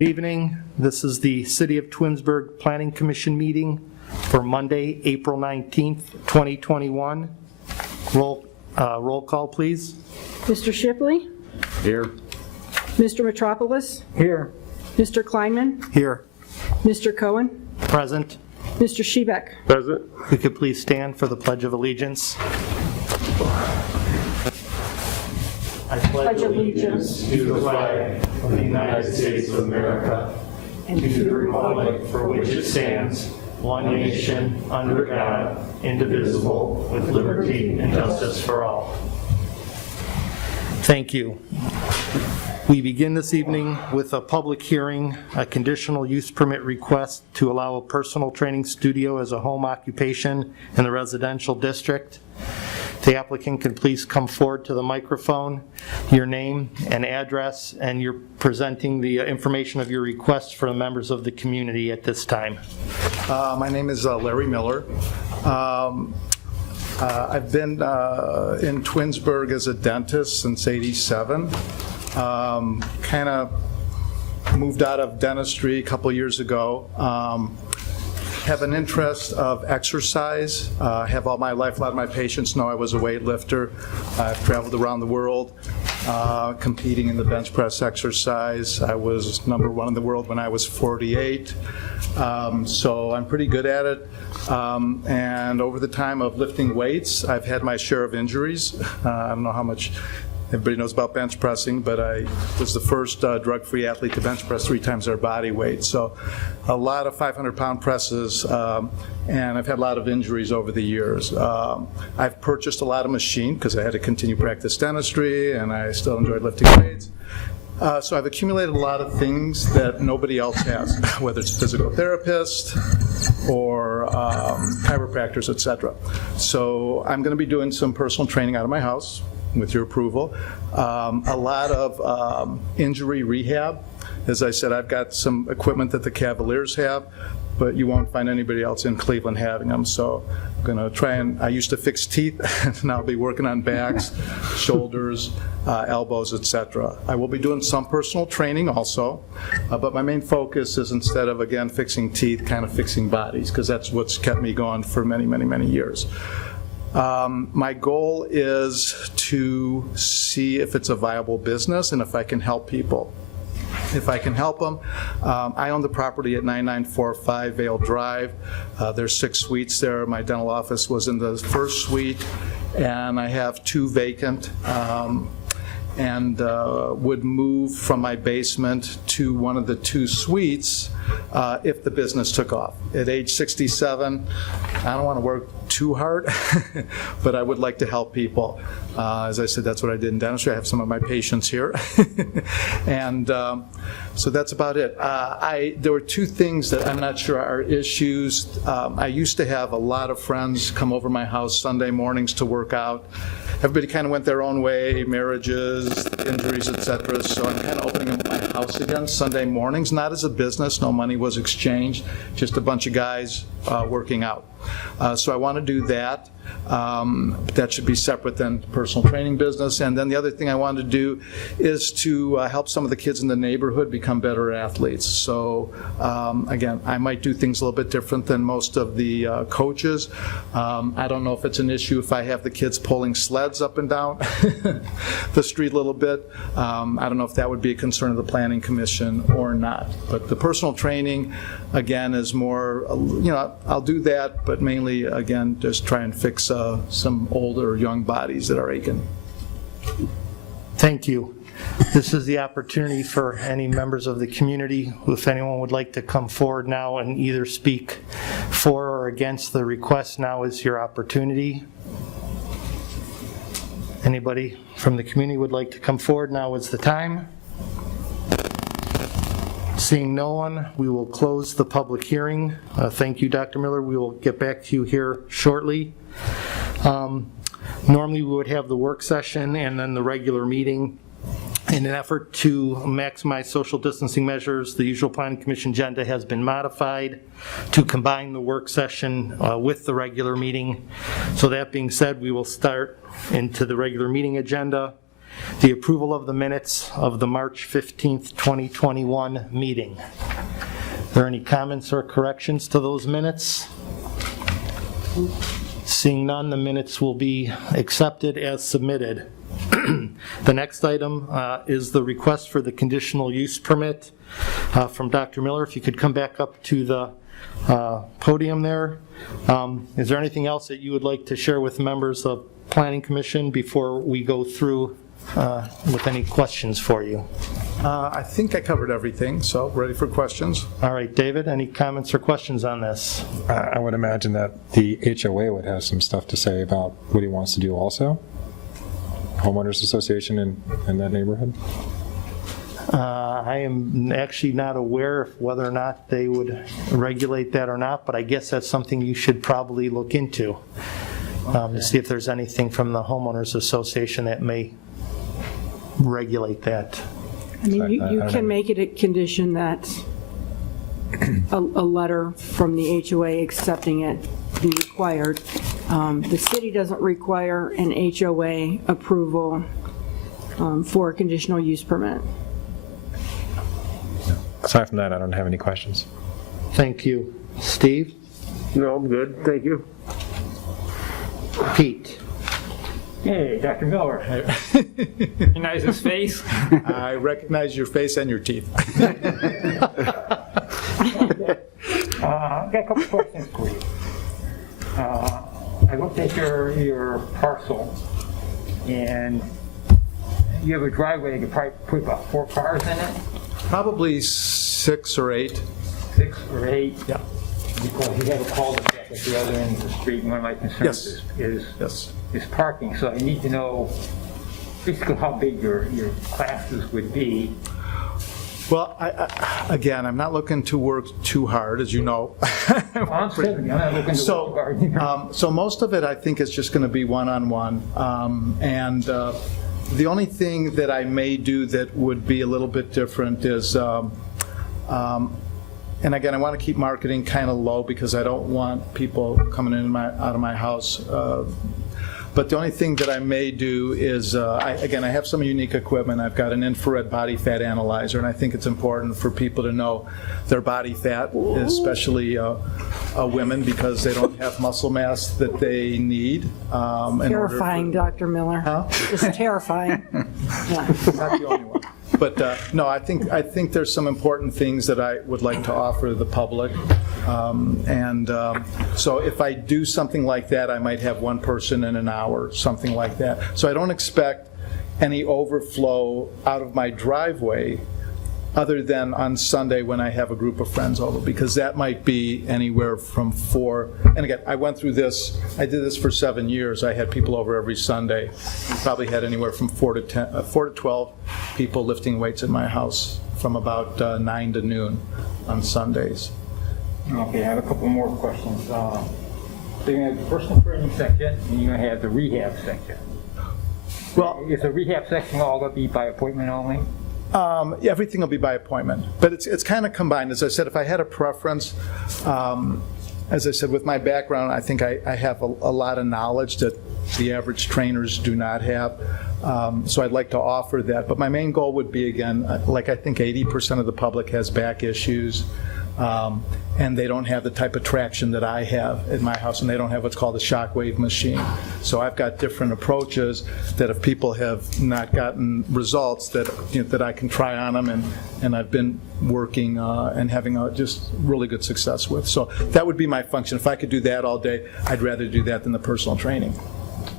Good evening. This is the City of Twinsburg Planning Commission meeting for Monday, April 19th, 2021. Roll call, please. Mr. Shipley? Here. Mr. Metropolis? Here. Mr. Kleinman? Here. Mr. Cohen? Present. Mr. Shebeck? Present. We could please stand for the Pledge of Allegiance. I pledge allegiance to the flag of the United States of America and to the republic for which it stands, one nation, under God, indivisible, with liberty and justice for all. Thank you. We begin this evening with a public hearing, a conditional use permit request to allow a personal training studio as a home occupation in the residential district. The applicant can please come forward to the microphone, your name and address, and you're presenting the information of your request for the members of the community at this time. My name is Larry Miller. I've been in Twinsburg as a dentist since '87. Kind of moved out of dentistry a couple years ago. Have an interest of exercise. Have all my life. A lot of my patients know I was a weightlifter. I've traveled around the world competing in the bench press exercise. I was #1 in the world when I was 48. So I'm pretty good at it. And over the time of lifting weights, I've had my share of injuries. I don't know how much everybody knows about bench pressing, but I was the first drug-free athlete to bench press 3 times their body weight. So a lot of 500-pound presses, and I've had a lot of injuries over the years. I've purchased a lot of machine because I had to continue practice dentistry, and I still enjoyed lifting weights. So I've accumulated a lot of things that nobody else has, whether it's a physical therapist or chiropractors, etc. So I'm going to be doing some personal training out of my house, with your approval. A lot of injury rehab. As I said, I've got some equipment that the Cavaliers have, but you won't find anybody else in Cleveland having them. So I'm going to try and, I used to fix teeth, and I'll be working on backs, shoulders, elbows, etc. I will be doing some personal training also, but my main focus is, instead of, again, fixing teeth, kind of fixing bodies, because that's what's kept me going for many, many, many years. My goal is to see if it's a viable business and if I can help people. If I can help them, I own the property at 9945 Vale Drive. There's 6 suites there. My dental office was in the first suite, and I have 2 vacant. And would move from my basement to one of the 2 suites if the business took off. At age 67, I don't want to work too hard, but I would like to help people. As I said, that's what I did in dentistry. I have some of my patients here. And so that's about it. There were 2 things that I'm not sure are issues. I used to have a lot of friends come over my house Sunday mornings to work out. Everybody kind of went their own way, marriages, injuries, etc. So I'm kind of opening up my house again Sunday mornings, not as a business, no money was exchanged, just a bunch of guys working out. So I want to do that. That should be separate than personal training business. And then the other thing I wanted to do is to help some of the kids in the neighborhood become better athletes. So again, I might do things a little bit different than most of the coaches. I don't know if it's an issue if I have the kids pulling sleds up and down the street a little bit. I don't know if that would be a concern of the Planning Commission or not. But the personal training, again, is more, I'll do that, but mainly, again, just try and fix some older young bodies that are aching. Thank you. This is the opportunity for any members of the community, if anyone would like to come forward now and either speak for or against the request. Now is your opportunity. Anybody from the community would like to come forward? Now is the time. Seeing no one, we will close the public hearing. Thank you, Dr. Miller. We will get back to you here shortly. Normally we would have the work session and then the regular meeting. In an effort to maximize social distancing measures, the usual Planning Commission agenda has been modified to combine the work session with the regular meeting. So that being said, we will start into the regular meeting agenda. the approval of the minutes of the March 15th, 2021 meeting. Are there any comments or corrections to those minutes? Seeing none, the minutes will be accepted as submitted. The next item is the request for the conditional use permit from Dr. Miller. If you could come back up to the podium there. Is there anything else that you would like to share with members of Planning Commission before we go through with any questions for you? I think I covered everything, so ready for questions? All right, David, any comments or questions on this? I would imagine that the HOA would have some stuff to say about what he wants to do also. Homeowners Association in that neighborhood. I am actually not aware of whether or not they would regulate that or not, but I guess that's something you should probably look into to see if there's anything from the Homeowners Association that may regulate that. I mean, you can make it a condition that a letter from the HOA accepting it be required. The city doesn't require an HOA approval for a conditional use permit. Aside from that, I don't have any questions. Thank you. Steve? No, I'm good, thank you. Pete? Hey, Dr. Miller. Recognize his face? I recognize your face and your teeth. I've got a couple questions for you. I looked at your parcel, and you have a driveway you could probably put about 4 cars in it? Probably 6 or 8. 6 or 8? Yeah. Because you have a cul-de-sac at the other end of the street, and one of my concerns Yes. is parking. So I need to know basically how big your classes would be. Well, again, I'm not looking to work too hard, as you know. Well, I'm 70, I'm not looking to work hard. So most of it, I think, is just going to be one-on-one. And the only thing that I may do that would be a little bit different is, and again, I want to keep marketing kind of low because I don't want people coming in out of my house. But the only thing that I may do is, I have some unique equipment. I've got an infrared body fat analyzer, and I think it's important for people to know their body fat, especially women, because they don't have muscle mass that they need. Terrifying, Dr. Miller. Huh? Just terrifying. Yeah. Not the only one. But no, I think there's some important things that I would like to offer the public. So if I do something like that, I might have one person in an hour, something like that. So I don't expect any overflow out of my driveway other than on Sunday when I have a group of friends over, because that might be anywhere from 4. And again, I went through this, I did this for 7 years. I had people over every Sunday. We probably had anywhere from 4 to 12 people lifting weights in my house from about 9 to noon on Sundays. Okay, I have a couple more questions. So you're going to have the personal training section, and you're going to have the rehab section. Well, Is the rehab section all going to be by appointment only? everything will be by appointment, but it's kind of combined. As I said, if I had a preference, as I said, with my background, I think I have a lot of knowledge that the average trainers do not have. So I'd like to offer that. But my main goal would be, again, like I think 80% of the public has back issues. And they don't have the type of traction that I have at my house, and they don't have what's called a shockwave machine. So I've got different approaches that if people have not gotten results, that that I can try on them, and I've been working and having just really good success with. So that would be my function. If I could do that all day, I'd rather do that than the personal training.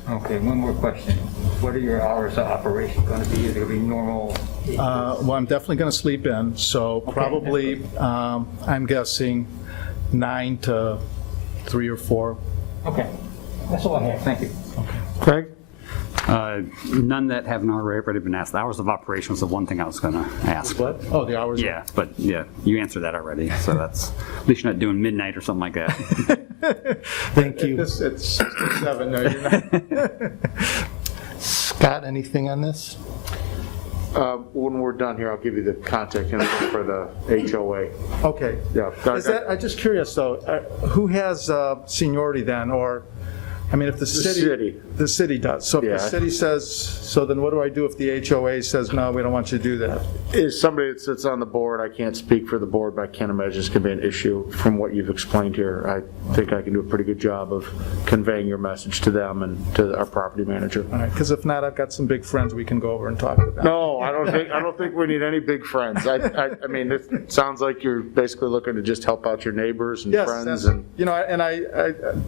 Okay, one more question. What are your hours of operation going to be? Is it going to be normal? Well, I'm definitely going to sleep in, so probably, I'm guessing 9 to 3 or 4. Okay, that's all I have. Thank you. Craig? None that haven't already been asked. The hours of operation was the one thing I was going to ask. What? Oh, the hours? Yeah, but yeah, you answered that already. So that's, at least you're not doing midnight or something like that. Thank you. It's 7, no, you're not. Scott, anything on this? When we're done here, I'll give you the contact info for the HOA. Okay. Yeah. I'm just curious, though, who has seniority then, or I mean, if the city. The city does. So if Yeah. the city says, so then what do I do if the HOA says, no, we don't want you to do that? Is somebody that sits on the board, I can't speak for the board, but I can't imagine this could be an issue from what you've explained here. I think I can do a pretty good job of conveying your message to them and to our property manager. All right, because if not, I've got some big friends we can go over and talk to them. No, I don't think we need any big friends. I mean, it sounds like you're basically looking to just help out your neighbors and Yes, friends that's, and. you know, and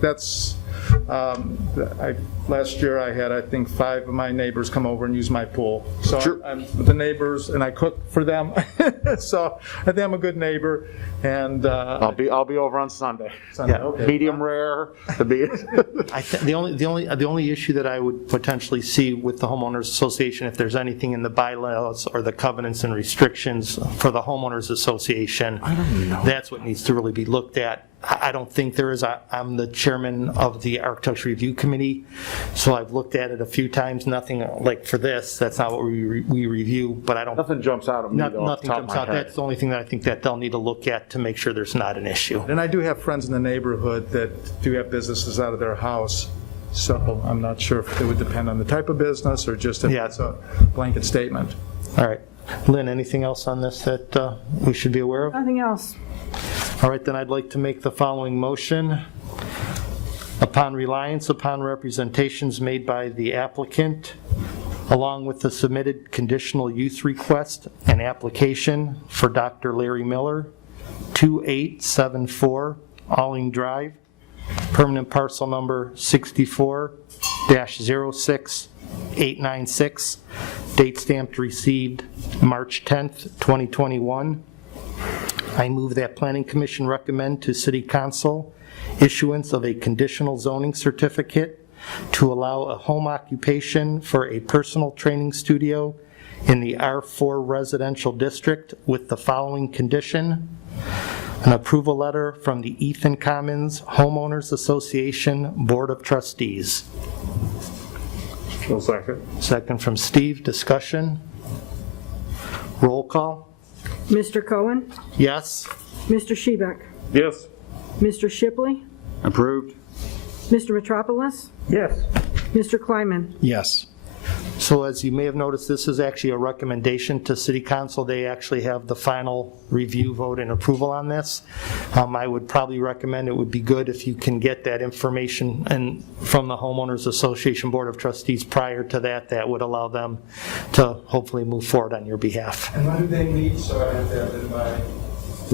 that's, last year I had, I think, 5 of my neighbors come over and use my pool. So Sure. I'm the neighbors, and I cook for them. So I think I'm a good neighbor, and. I'll be over on Sunday. Sunday, Yeah, okay. medium rare. The only issue that I would potentially see with the homeowners association, if there's anything in the bylaws or the covenants and restrictions for the homeowners association, that's what needs to really be looked at. I don't think there is. I'm the chairman of the Architecture Review Committee, so I've looked at it a few times. Nothing like for this. That's not what we review. But I don't. Nothing jumps out of me though, off the Nothing top of comes my out. head. That's the only thing that I think that they'll need to look at to make sure there's not an issue. And I do have friends in the neighborhood that do have businesses out of their house, so I'm not sure if it would depend on the type of business or just if Yeah. it's a blanket statement. All right, Lynn. Anything else on this that we should be aware of? Nothing else. All right, then I'd like to make the following motion. Upon reliance upon representations made by the applicant, along with the submitted conditional use request and application for Dr. Larry Miller, 2874 Alling Drive, permanent parcel number 64-06896, date stamped received March 10th, 2021. I move that Planning Commission recommend to City Council issuance of a conditional zoning certificate to allow a home occupation for a personal training studio in the R4 residential district with the following condition: an approval letter from the Ethan Commons Homeowners Association Board of Trustees. Second. Second from Steve. Discussion. Roll call. Mr. Cohen? Yes? Mr. Shebeck? Yes. Mr. Shipley? Approved? Mr. Metropolis? Yes. Mr. Kleiman? Yes. So as you may have noticed, this is actually a recommendation to City Council. They actually have the final review, vote, and approval on this. I would probably recommend it would be good if you can get that information and from the Homeowners Association Board of Trustees prior to that. That would allow them to hopefully move forward on your behalf. And when do they meet, so I have to have it by?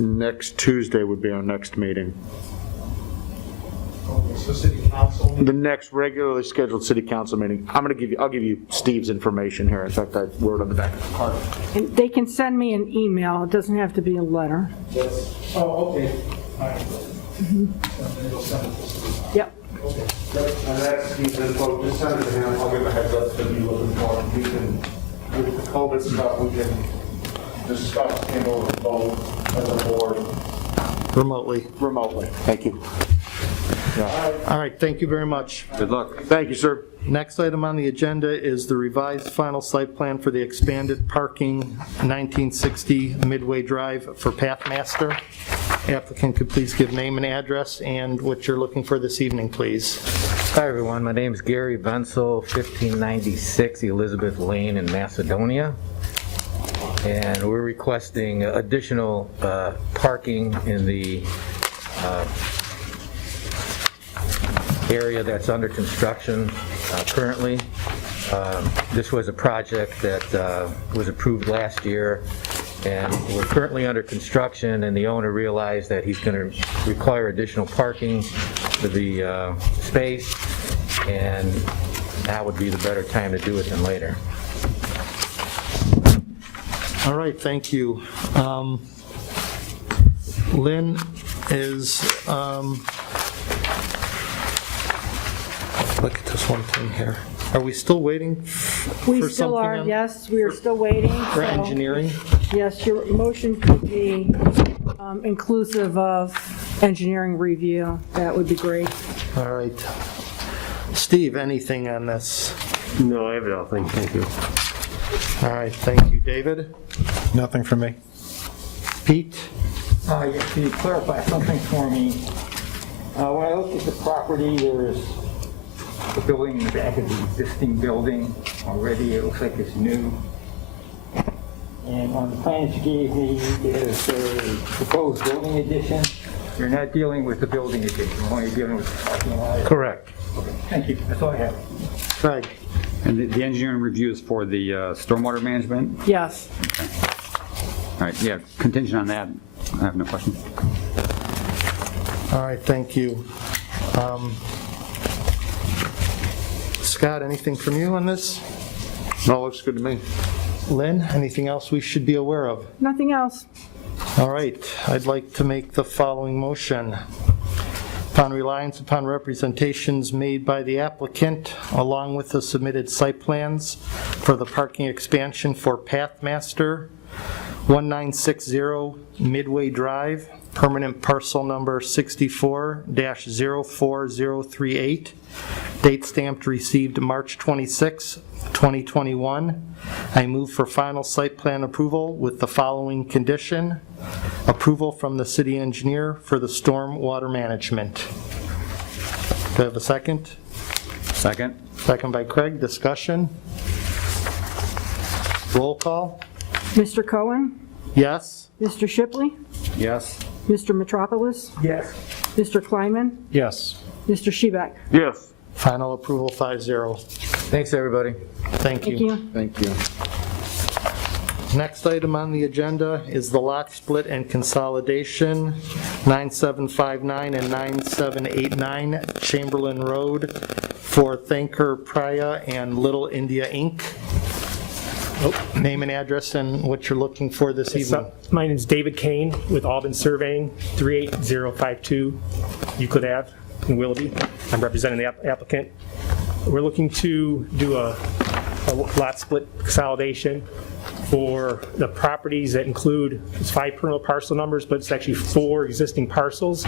Next Tuesday would be our next meeting. So City Council? The next regularly scheduled City Council meeting. I'll give you Steve's information here. In fact, I wrote on the back of the card. And they can send me an email. It doesn't have to be a letter. Yes. Oh, okay. All right. Yep. And that's Steve's info, just send it to him, I'll give a heads up that you're looking for. We can, with the COVID stuff, we can discuss, handle the vote as a board. Remotely. Thank you. All right, thank you very much. Good luck. Thank you, sir. Next item on the agenda is the revised final site plan for the expanded parking 1960 Midway Drive for Pathmaster. Applicant could please give name and address and what you're looking for this evening, please. Hi, everyone. My name is Gary Venzel, 1596 Elizabeth Lane in Macedonia. And we're requesting additional parking in the area that's under construction currently. This was a project that was approved last year, and we're currently under construction, and the owner realized that he's going to require additional parking for the space, and now would be the better time to do it than later. All right, thank you. Lynn is, look at this one thing here. Are we still waiting We for still something are, on- yes, we are still waiting. for so- engineering? Yes, your motion could be inclusive of engineering review. That would be great. All right. Steve, anything on this? No, I have nothing, thank you. All right, thank you. David? Nothing for me. Pete? Can you clarify something for me? When I looked at the property, there's the building in the back of the existing building already. It looks like it's new. And on the plans you gave me, there's a proposed building addition. You're not dealing with the building addition, you're only dealing with the parking lot. Correct. Okay, thank you, that's all I have. Craig? And the engineering review is for the stormwater management? Yes. All right, yeah, contingent on that, I have no questions. All right, thank you. Scott, anything from you on this? No, looks good to me. Lynn, anything else we should be aware of? Nothing else. All right, I'd like to make the following motion. Upon reliance upon representations made by the applicant, along with the submitted site plans for the parking expansion for Pathmaster, 1960 Midway Drive, permanent parcel number 64-04038, date stamped received March 26, 2021. I move for final site plan approval with the following condition: approval from the city engineer for the storm water management. Do I have a second? Second? Second by Craig. Discussion? Roll call? Mr. Cohen? Yes? Mr. Shipley? Yes. Mr. Metropolis? Yes. Mr. Kleinman? Yes. Mr. Shebeck? Yes. Final approval 5-0. Thanks, everybody. Thank Thank you. you. Thank you. Next item on the agenda is the lot split and consolidation, 9759 and 9789 Chamberlain Road for Thanker Praya and Little India Inc. Name and address and what you're looking for this evening. My name is David Kane with Albin Surveying, 38052 Euclid Ave in Willoughby. I'm representing the applicant. We're looking to do a lot split consolidation for the properties that include, it's 5 permanent parcel numbers, but it's actually 4 existing parcels.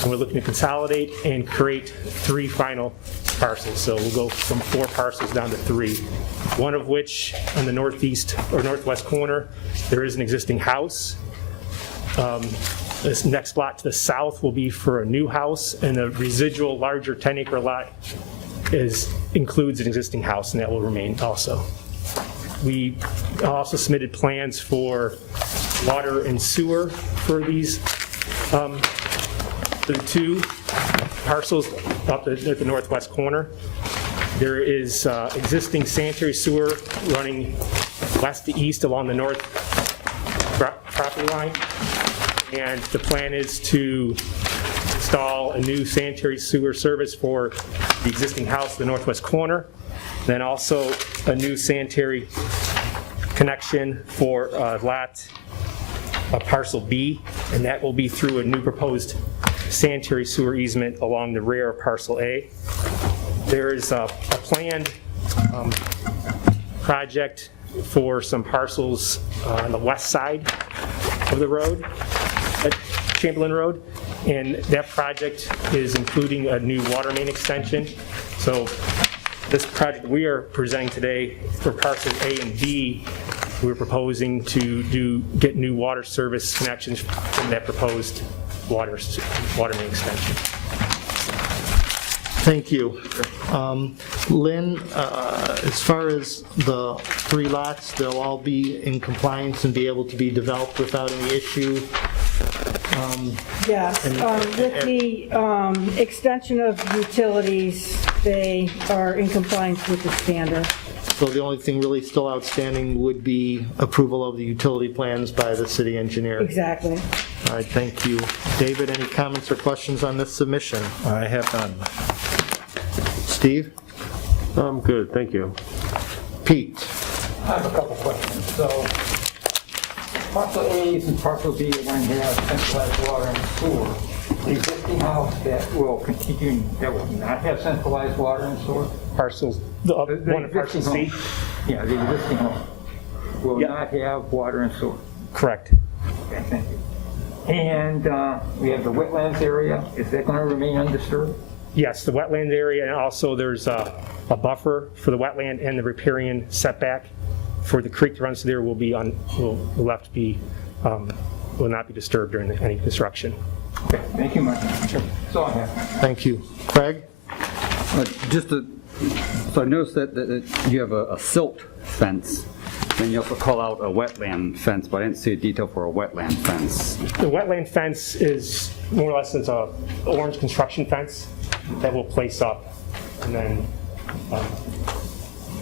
And we're looking to consolidate and create 3 final parcels. So we'll go from 4 parcels down to 3. One of which, on the northeast or northwest corner, there is an existing house. This next lot to the south will be for a new house, and the residual larger 10-acre lot includes an existing house, and that will remain also. We also submitted plans for water and sewer for these, the 2 parcels up at the northwest corner. There is existing sanitary sewer running west to east along the north property line, and the plan is to install a new sanitary sewer service for the existing house at the northwest corner, then also a new sanitary connection for parcel B, and that will be through a new proposed sanitary sewer easement along the rear of parcel A. There is a planned project for some parcels on the west side of the road, at Chamberlain Road, and that project is including a new water main extension. So this project we are presenting today for parcels A and B, we're proposing to get new water service connections from that proposed water main extension. Thank you. Lynn, as far as the 3 lots, they'll all be in compliance and be able to be developed without any issue? Yes, with the extension of utilities, they are in compliance with the standard. So the only thing really still outstanding would be approval of the utility plans by the city engineer? Exactly. All right, thank you. David, any comments or questions on this submission? I have none. Steve? I'm good, thank you. Pete? I have a couple questions. So, parcel A's and parcel B are going to have centralized water and sewer. The existing house that will continue, that will not have centralized water and sewer? Parcels, one of parcels C? Yeah, the existing home will Yeah. not have water and sewer. Correct. Okay, thank you. And we have the wetlands area. Is that going to remain undisturbed? Yes, the wetland area, and also there's a buffer for the wetland and the riparian setback for the creek that runs through there will not be disturbed during any construction. Okay, thank you, Mike. That's all I have. Thank you. Craig? So I noticed that you have a silt fence, and you also call out a wetland fence, but I didn't see a detail for a wetland fence. The wetland fence is more or less a orange construction fence that we'll place up, and then,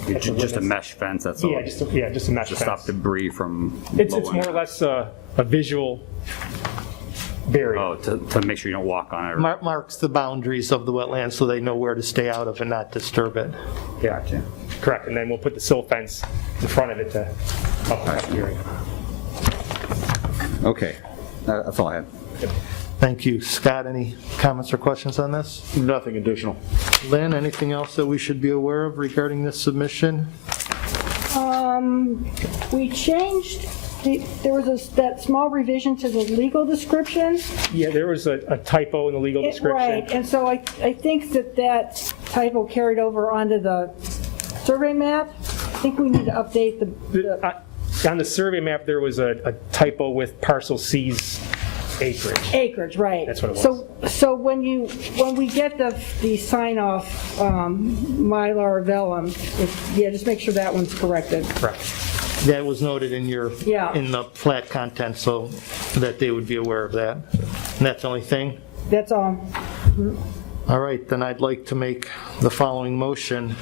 It's just a mesh fence, that's all? yeah, just a mesh To fence. stop debris from It's blowing. more or less a visual barrier. Oh, to make sure you don't walk on it? Marks the boundaries of the wetland so they know where to stay out of and not disturb it. Gotcha. Correct, and then we'll put the silt fence in front of it to help the area. Okay, that's all I had. Thank you. Scott, any comments or questions on this? Nothing additional. Lynn, anything else that we should be aware of regarding this submission? We changed, there was that small revision to the legal description. Yeah, there was a typo in the legal description. Right, and so I think that typo carried over onto the survey map. I think we need to update the On the survey map, there was a typo with parcel C's acreage. acreage, right. That's what it was. So when we get the sign off, Mylar vellum, just make sure that one's corrected. Correct. That was noted in Yeah. in the plat content, so that they would be aware of that. And that's the only thing? That's all. All right, then I'd like to make the following motion.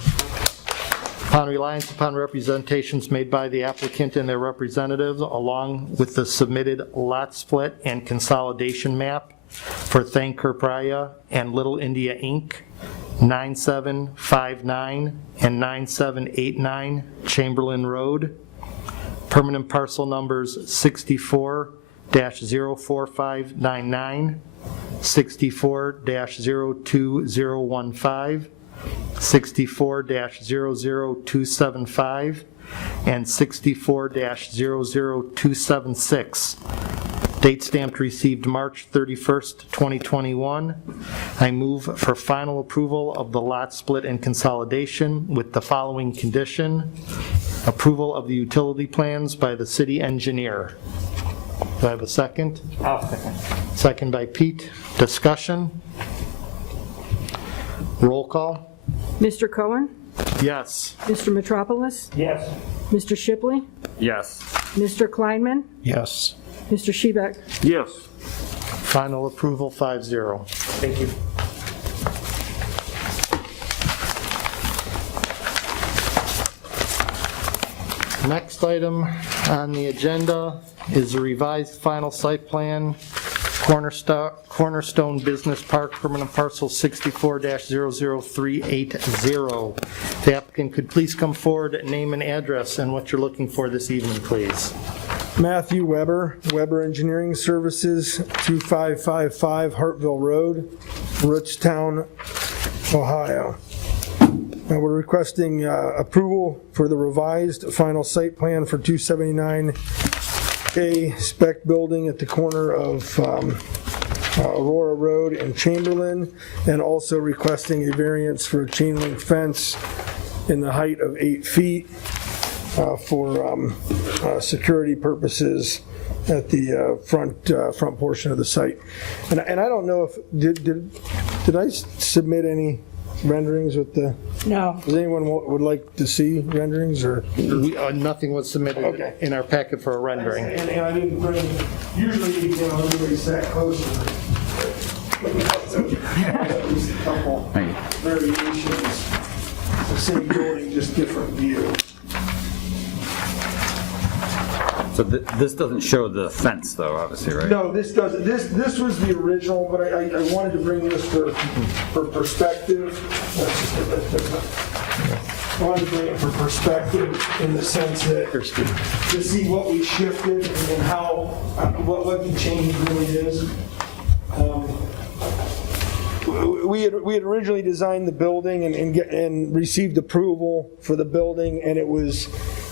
Upon reliance upon representations made by the applicant and their representatives, along with the submitted lot split and consolidation map for Thanker Praya and Little India Inc., 9759 and 9789 Chamberlain Road, permanent parcel numbers 64-04599, 64-02015, 64-00275, and 64-00276. Date stamped received March 31st, 2021. I move for final approval of the lot split and consolidation with the following condition: approval of the utility plans by the city engineer. Do I have a second? I'll second. Second by Pete. Discussion? Roll call? Mr. Cohen? Yes. Mr. Metropolis? Yes. Mr. Shipley? Yes. Mr. Kleinman? Yes. Mr. Shebeck? Yes. Final approval, 5-0. Thank you. Next item on the agenda is a revised final site plan, Cornerstone Business Park, permanent parcel 64-00380. The applicant could please come forward, name and address, and what you're looking for this evening, please. Matthew Weber, Weber Engineering Services, 2555 Hartville Road, Rootstown, Ohio. We're requesting approval for the revised final site plan for 279A spec building at the corner of Aurora Road and Chamberlain, and also requesting a variance for a chain link fence in the height of 8 feet for security purposes at the front portion of the site. And I don't know if, did I submit any renderings with the, No. does anyone would like to see renderings, or? Nothing was submitted Okay. in our packet for a rendering. And I didn't bring, usually, everybody sat closer. There's a couple variations, the same building, just different view. So this doesn't show the fence, though, obviously, right? No, this doesn't, this was the original, but I wanted to bring this for perspective. I wanted to bring it for perspective in the sense that, to see what we shifted and how, what the change really is. We had originally designed the building and received approval for the building, and it was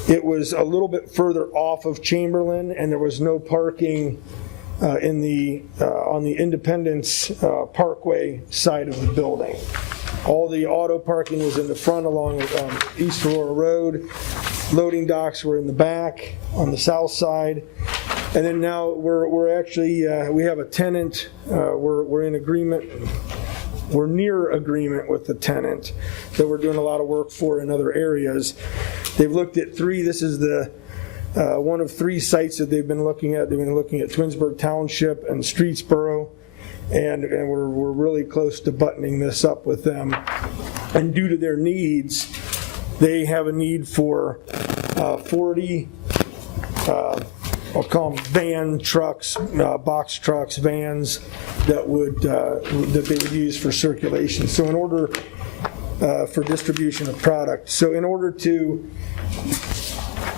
a little bit further off of Chamberlain, and there was no parking on the Independence Parkway side of the building. All the auto parking was in the front along East Aurora Road. Loading docks were in the back on the south side. And then now we're actually, we have a tenant, we're in agreement we're near agreement with the tenant that we're doing a lot of work for in other areas. They've looked at 3, this is the one of 3 sites that they've been looking at. They've been looking at Twinsburg Township and Streetsboro, and we're really close to buttoning this up with them. And due to their needs, they have a need for 40, I'll call them van trucks, box trucks, vans that they would use for circulation. So in order for distribution of product. So in order to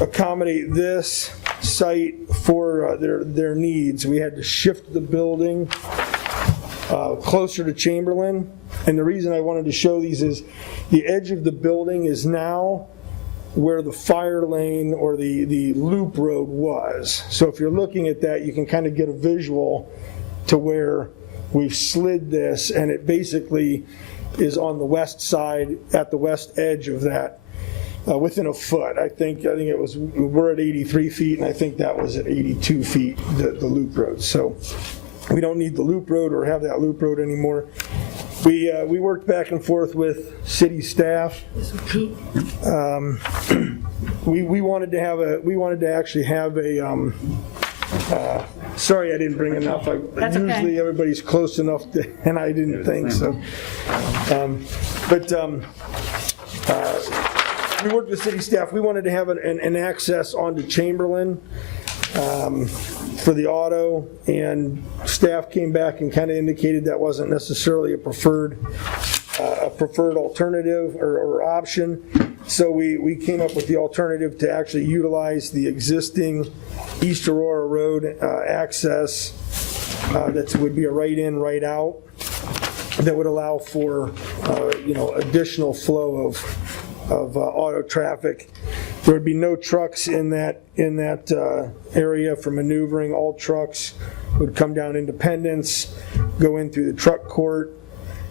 accommodate this site for their needs, we had to shift the building closer to Chamberlain. And the reason I wanted to show these is the edge of the building is now where the fire lane or the loop road was. So if you're looking at that, you can kind of get a visual to where we've slid this, and it basically is on the west side, at the west edge of that, within a foot. I think it was, we're at 83 feet, and I think that was at 82 feet, the loop road. So we don't need the loop road or have that loop road anymore. We worked back and forth with city staff. We wanted to actually have a. Sorry, I didn't bring enough. Usually everybody's close enough, and I didn't think so. We worked with city staff. We wanted to have an access onto Chamberlain for the auto, and staff came back and kind of indicated that wasn't necessarily a preferred alternative or option. So we came up with the alternative to actually utilize the existing East Aurora Road access that would be a right in, right out, that would allow for additional flow of auto traffic. There would be no trucks in that area for maneuvering. All trucks would come down Independence, go in through the truck court,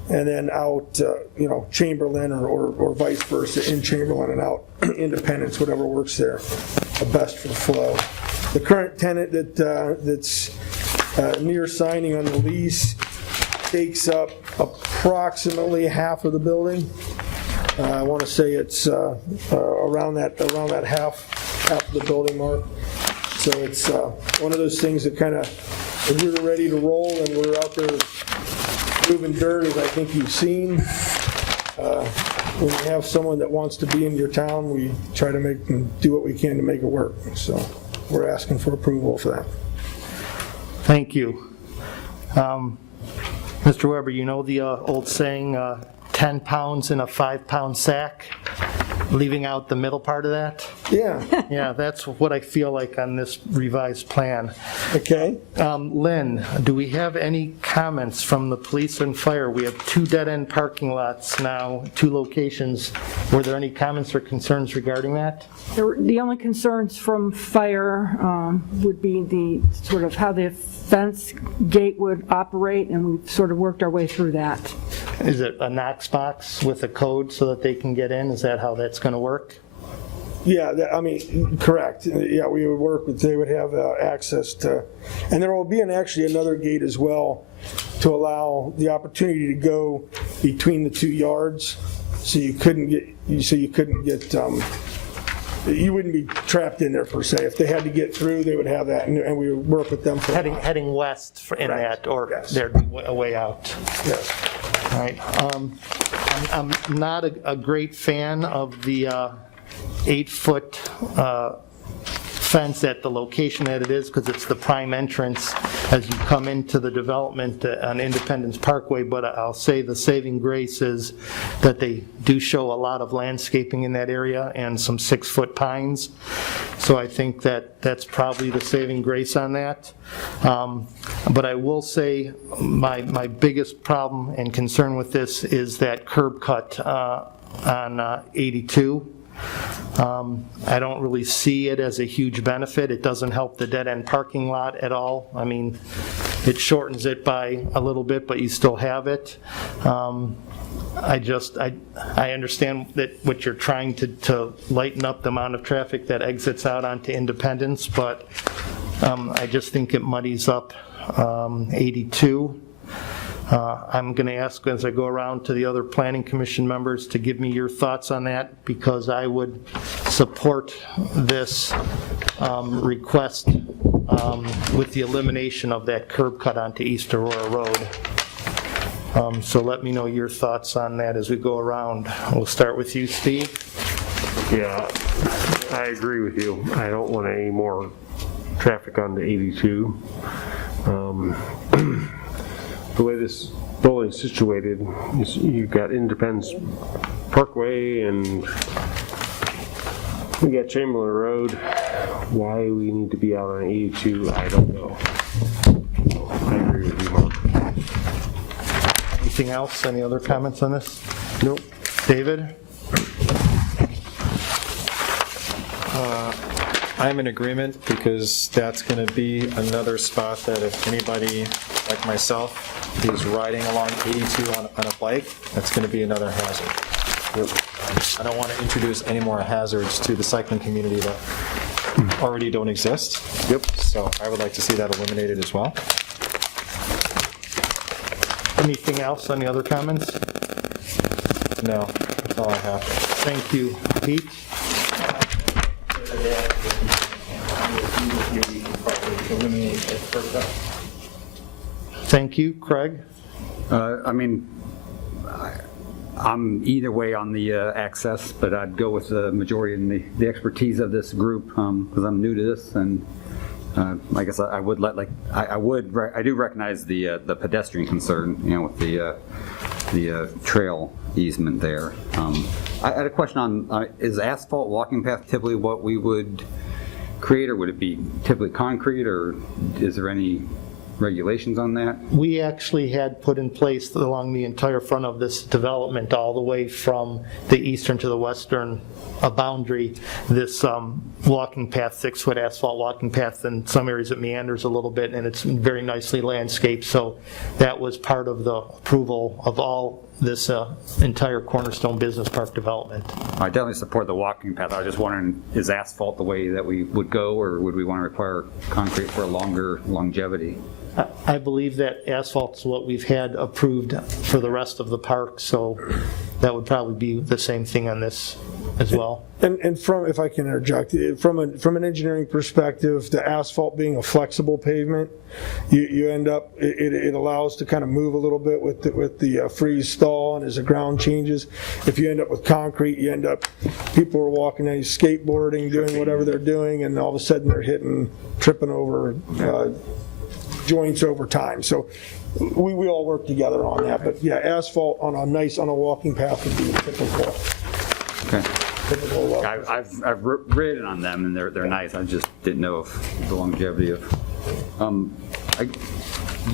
and then out, Chamberlain or vice versa, in Chamberlain and out Independence, whatever works there best for the flow. The current tenant that's near signing on the lease takes up approximately half of the building. I want to say it's around that half of the building mark. So it's one of those things that kind of, when we were ready to roll and we're out there moving dirt, as I think you've seen, when you have someone that wants to be in your town, we try to do what we can to make it work. So we're asking for approval for that. Thank you. Mr. Weber, you know the old saying, 10 pounds in a 5-pound sack, leaving out the middle part of that? Yeah. Yeah, that's what I feel like on this revised plan. Okay. Lynn, do we have any comments from the police and fire? We have 2 dead-end parking lots now, 2 locations. Were there any comments or concerns regarding that? The only concerns from fire would be the sort of how the fence gate would operate, and we've sort of worked our way through that. Is it a Knox box with a code so that they can get in? Is that how that's going to work? Yeah, correct. Yeah, we would work with, they would have access to, and there will be actually another gate as well to allow the opportunity to go between the 2 yards, so you wouldn't be trapped in there per se. If they had to get through, they would have that, and we would work with them for heading west in that, or yes. there'd be a way out. Yes. All right. I'm not a great fan of the 8-foot fence at the location that it is, because it's the prime entrance as you come into the development on Independence Parkway. But I'll say the saving grace is that they do show a lot of landscaping in that area and some 6-foot pines. So I think that's probably the saving grace on that. But I will say my biggest problem and concern with this is that curb cut on 82. I don't really see it as a huge benefit. It doesn't help the dead-end parking lot at all. I mean, it shortens it by a little bit, but you still have it. I understand that what you're trying to lighten up the amount of traffic that exits out onto Independence, but I just think it muddies up 82. I'm going to ask as I go around to the other planning commission members to give me your thoughts on that, because I would support this request with the elimination of that curb cut onto East Aurora Road. So let me know your thoughts on that as we go around. We'll start with you, Steve. Yeah, I agree with you. I don't want any more traffic on the 82. The way this building's situated, you've got Independence Parkway and we got Chamberlain Road. Why we need to be out on 82, I don't know. I agree with you, Mark. Anything else? Any other comments on this? Nope. David? I'm in agreement, because that's going to be another spot that if anybody like myself is riding along 82 on a bike, that's going to be another hazard. I don't want to introduce any more hazards to the cycling community that already don't exist. Yep. So I would like to see that eliminated as well. Anything else? Any other comments? No, that's all I have. Thank you. Pete? Thank you. Craig? I mean, I'm either way on the access, but I'd go with the majority and the expertise of this group, because I'm new to this, and I guess I would let, like, I do recognize the pedestrian concern, you know, with the trail easement there. I had a question on, is asphalt walking path typically what we would create, or would it be typically concrete, or is there any regulations on that? We actually had put in place along the entire front of this development, all the way from the eastern to the western boundary, this walking path, 6-foot asphalt walking path. In some areas it meanders a little bit, and it's very nicely landscaped. So that was part of the approval of all this entire Cornerstone Business Park development. I definitely support the walking path. I was just wondering, is asphalt the way that we would go, or would we want to require concrete for a longer longevity? I believe that asphalt's what we've had approved for the rest of the park, so that would probably be the same thing on this as well. And from, if I can interject, from an engineering perspective, the asphalt being a flexible pavement, you end up, it allows to kind of move a little bit with the freeze thaw, and as the ground changes. If you end up with concrete, you end up, people are walking, skateboarding, doing whatever they're doing, and all of a sudden they're tripping over joints over time. So we all work together on that. But yeah, asphalt on a walking path would be typical. Okay. I've ridden on them, and they're nice. I just didn't know if the longevity of.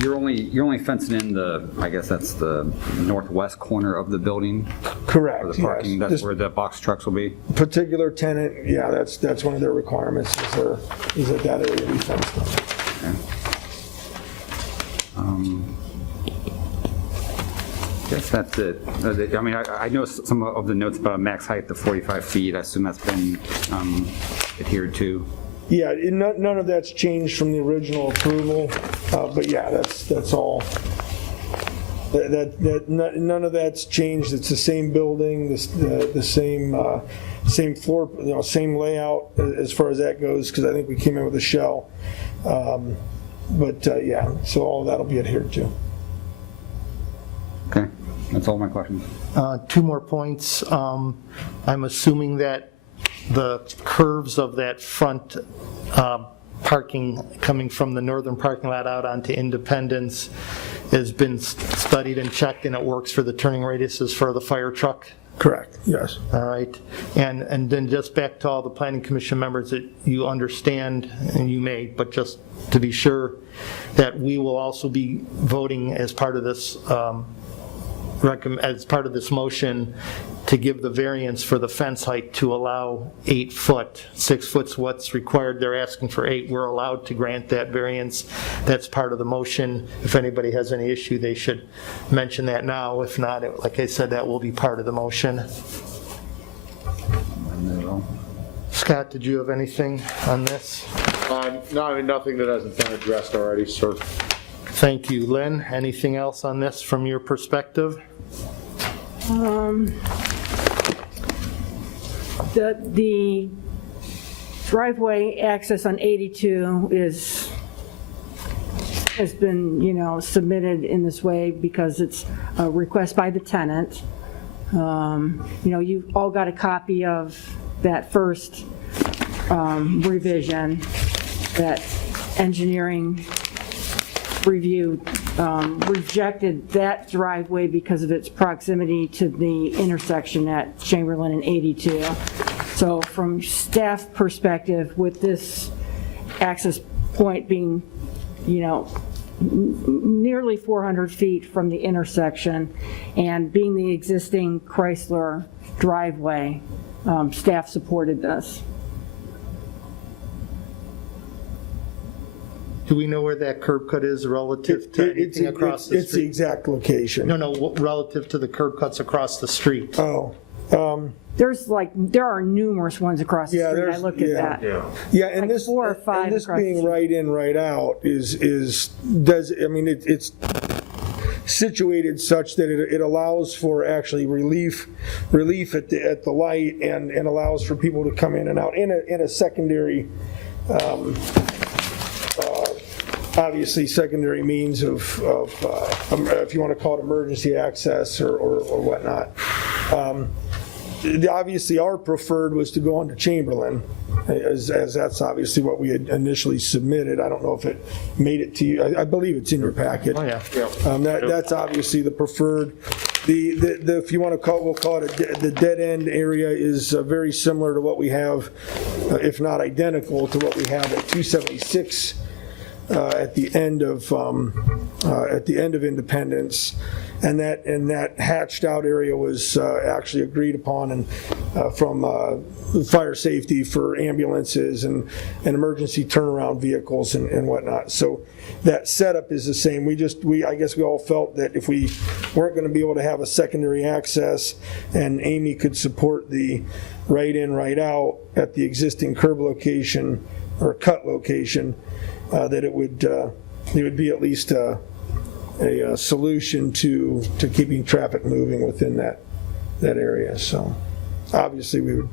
You're only fencing in the, I guess that's the northwest corner of the building. Correct. For the parking. Yes. That's where the box trucks will be. Particular tenant, yeah, that's one of their requirements. Is that area be fenced in. Okay. I guess that's it. I mean, I know some of the notes about max height of 45 feet. I assume that's been adhered to. Yeah, none of that's changed from the original approval, but yeah, that's all. None of that's changed. It's the same building, the same floor, same layout as far as that goes, because I think we came in with a shell. But yeah, so all of that'll be adhered to. Okay, that's all my questions. 2 more points. I'm assuming that the curves of that front parking coming from the northern parking lot out onto Independence has been studied and checked, and it works for the turning radiuses for the fire truck? Correct, yes. All right. And then just back to all the planning commission members, that you understand, and you may, but just to be sure, that we will also be voting as part of this motion to give the variance for the fence height to allow 8 foot. 6 foot's what's required. They're asking for 8. We're allowed to grant that variance. That's part of the motion. If anybody has any issue, they should mention that now. If not, like I said, that will be part of the motion. Scott, did you have anything on this? No, I mean, nothing that hasn't been addressed already, sir. Thank you. Lynn, anything else on this from your perspective? The driveway access on 82 has been, submitted in this way because it's a request by the tenant. You've all got a copy of that first revision that engineering review rejected that driveway because of its proximity to the intersection at Chamberlain and 82. So from staff perspective, with this access point being, nearly 400 feet from the intersection and being the existing Chrysler driveway, staff supported this. Do we know where that curb cut is relative to anything across the It's the street? exact location. No, relative to the curb cuts across the street. Oh, There are numerous ones across the Yeah, street. I there's- looked at yeah. that. yeah, and Like this, 4 or 5 and this across the being street. right in, right out it's situated such that it allows for actually relief at the light and allows for people to come in and out in a secondary, obviously secondary means of if you want to call it emergency access or whatnot. Obviously, our preferred was to go on to Chamberlain, as that's obviously what we had initially submitted. I don't know if it made it to you. I believe it's in your packet. Oh, yeah. That's obviously the preferred. The if you want to call it, we'll call it the dead end area is very similar to what we have, if not identical to what we have at 276 at the end of Independence. And that hatched out area was actually agreed upon and from fire safety for ambulances and emergency turnaround vehicles and whatnot. So that setup is the same. I guess we all felt that if we weren't going to be able to have a secondary access and Amy could support the right in, right out at the existing curb location or cut location, that it would be at least a solution to keeping traffic moving within that area. So obviously we would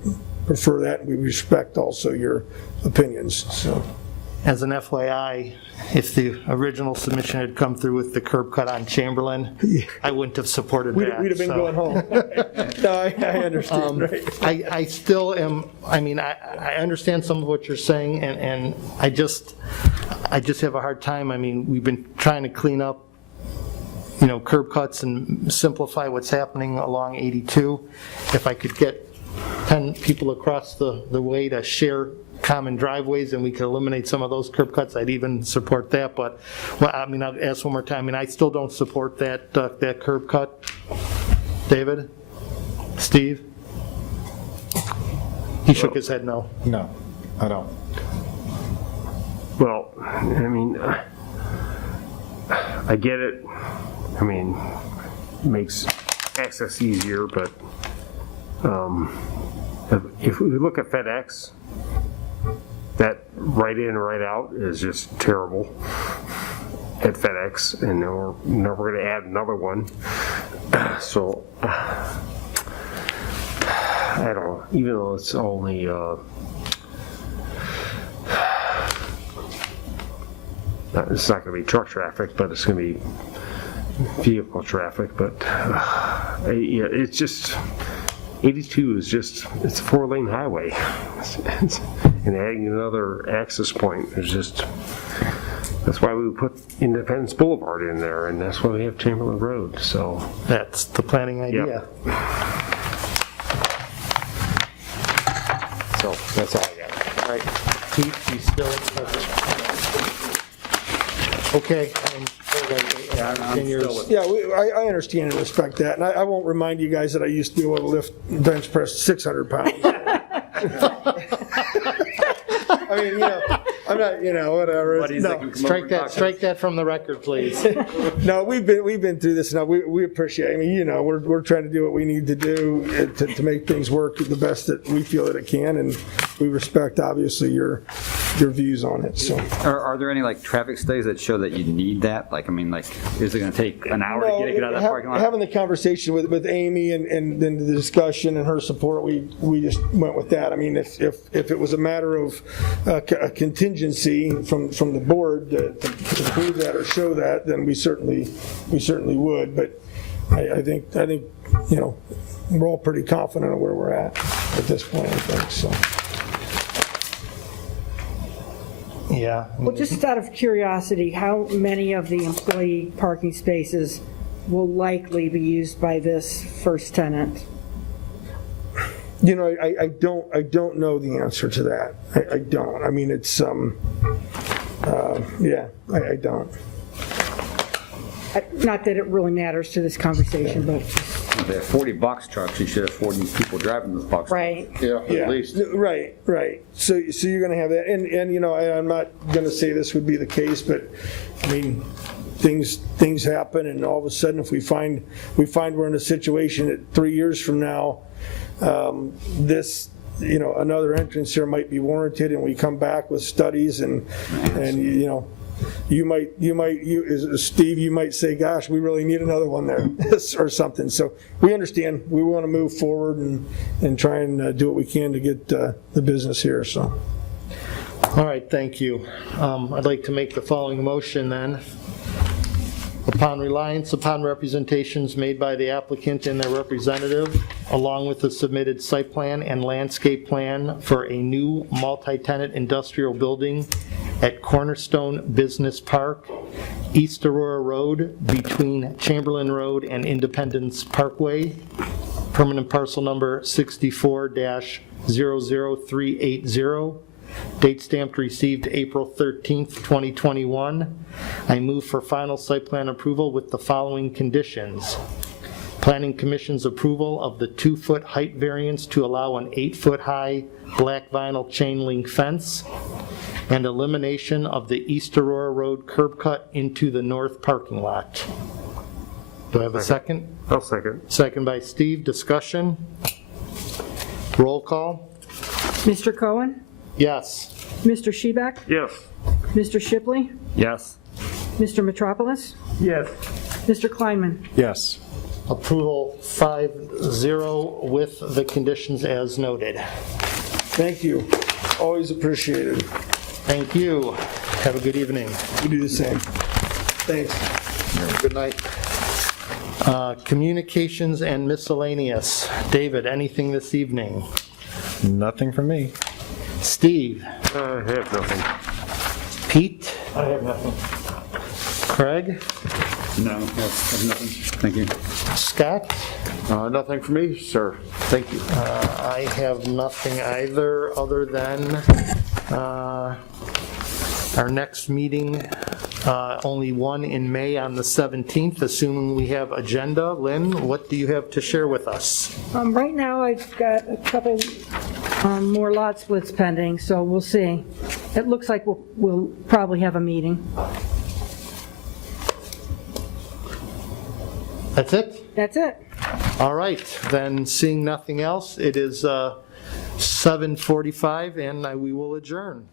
prefer that, and we respect also your opinions. So As an FYI, if the original submission had come through with the curb cut on Chamberlain, I wouldn't have supported that. we'd have been so. going home. No, I understand, right? I still am, I understand some of what you're saying, and I just have a hard time. We've been trying to clean up, curb cuts and simplify what's happening along 82. If I could get 10 people across the way to share common driveways and we could eliminate some of those curb cuts, I'd even support that. But, I'll ask one more time. I still don't support that curb cut. David? Steve? He shook his head no. No, I don't. Well, I get it. Makes access easier, but if we look at FedEx, that right in, right out is just terrible at FedEx, and then we're going to add another one. So, I don't know, even though it's only it's not going to be truck traffic, but it's going to be vehicle traffic. But it's just 82 is just, it's a 4-lane highway, and adding another access point is just, that's why we put Independence Boulevard in there, and that's why we have Chamberlain Road. So That's the planning idea. so that's all I got. All right. Pete, you still? Okay. Yeah, I understand and respect that, and I won't remind you guys that I used to be able to lift bench press 600 pounds. I'm not, whatever. No, strike that from the record, please. No, we've been through this now. We appreciate. We're trying to do what we need to do to make things work the best that we feel that it can, and we respect obviously your their views on it, so. Are there any like traffic studies that show that you need that? Like, I mean, like, is it going to take an hour to get out of that parking lot? Having the conversation with Amy and then the discussion and her support, we just went with that. I mean, if it was a matter of a contingency from the board to prove that or show that, then we certainly would. But I think you know, we're all pretty confident of where we're at this point, I think, so. Yeah. Well, just out of curiosity, how many of the employee parking spaces will likely be used by this first tenant? You know, I don't know the answer to that. I don't. I mean, it's, yeah, I don't. Not that it really matters to this conversation, but. If they have 40 box trucks, you should have 40 people driving those box trucks. Right. Yeah, at least. Right. So you're going to have that, and you know, I'm not going to say this would be the case, but I mean, things happen, and all of a sudden, if we find we're in a situation that 3 years from now, this, you know, another entrance here might be warranted, and we come back with studies, and you know. Steve, you might say, gosh, we really need another one there or something. So we understand. We want to move forward and try and do what we can to get the business here. So. All right, thank you. I'd like to make the following motion then. Upon reliance upon representations made by the applicant and their representative, along with the submitted site plan and landscape plan for a new multi-tenant industrial building at Cornerstone Business Park, East Aurora Road, between Chamberlain Road and Independence Parkway, permanent parcel number 64-00380, date stamped received April 13th, 2021. I move for final site plan approval with the following conditions. Planning Commission's approval of the 2-foot height variance to allow an 8-foot high black vinyl chain link fence, and elimination of the East Aurora Road curb cut into the north parking lot. Do I have a second? I'll second. Second by Steve. Discussion? Roll call? Mr. Cohen? Yes. Mr. Shebeck? Yes. Mr. Shipley? Yes. Mr. Metropolis? Yes. Mr. Kleinman? Yes. Approval 5-0 with the conditions as noted. Thank you. Always appreciated. Thank you. Have a good evening. You do the same. Thanks. Good night. Communications and miscellaneous. David, anything this evening? Nothing from me. Steve? I have nothing. Pete? I have nothing. Craig? No, that's nothing. Thank you. Scott? Nothing for me, sir. Thank you. I have nothing either, other than our next meeting, only one in May on the 17th, assuming we have agenda. Lynn, what do you have to share with us? Right now, I've got a couple more lot splits pending, so we'll see. It looks like we'll probably have a meeting. That's it? That's it. All right, then seeing nothing else, it is 7:45 and we will adjourn.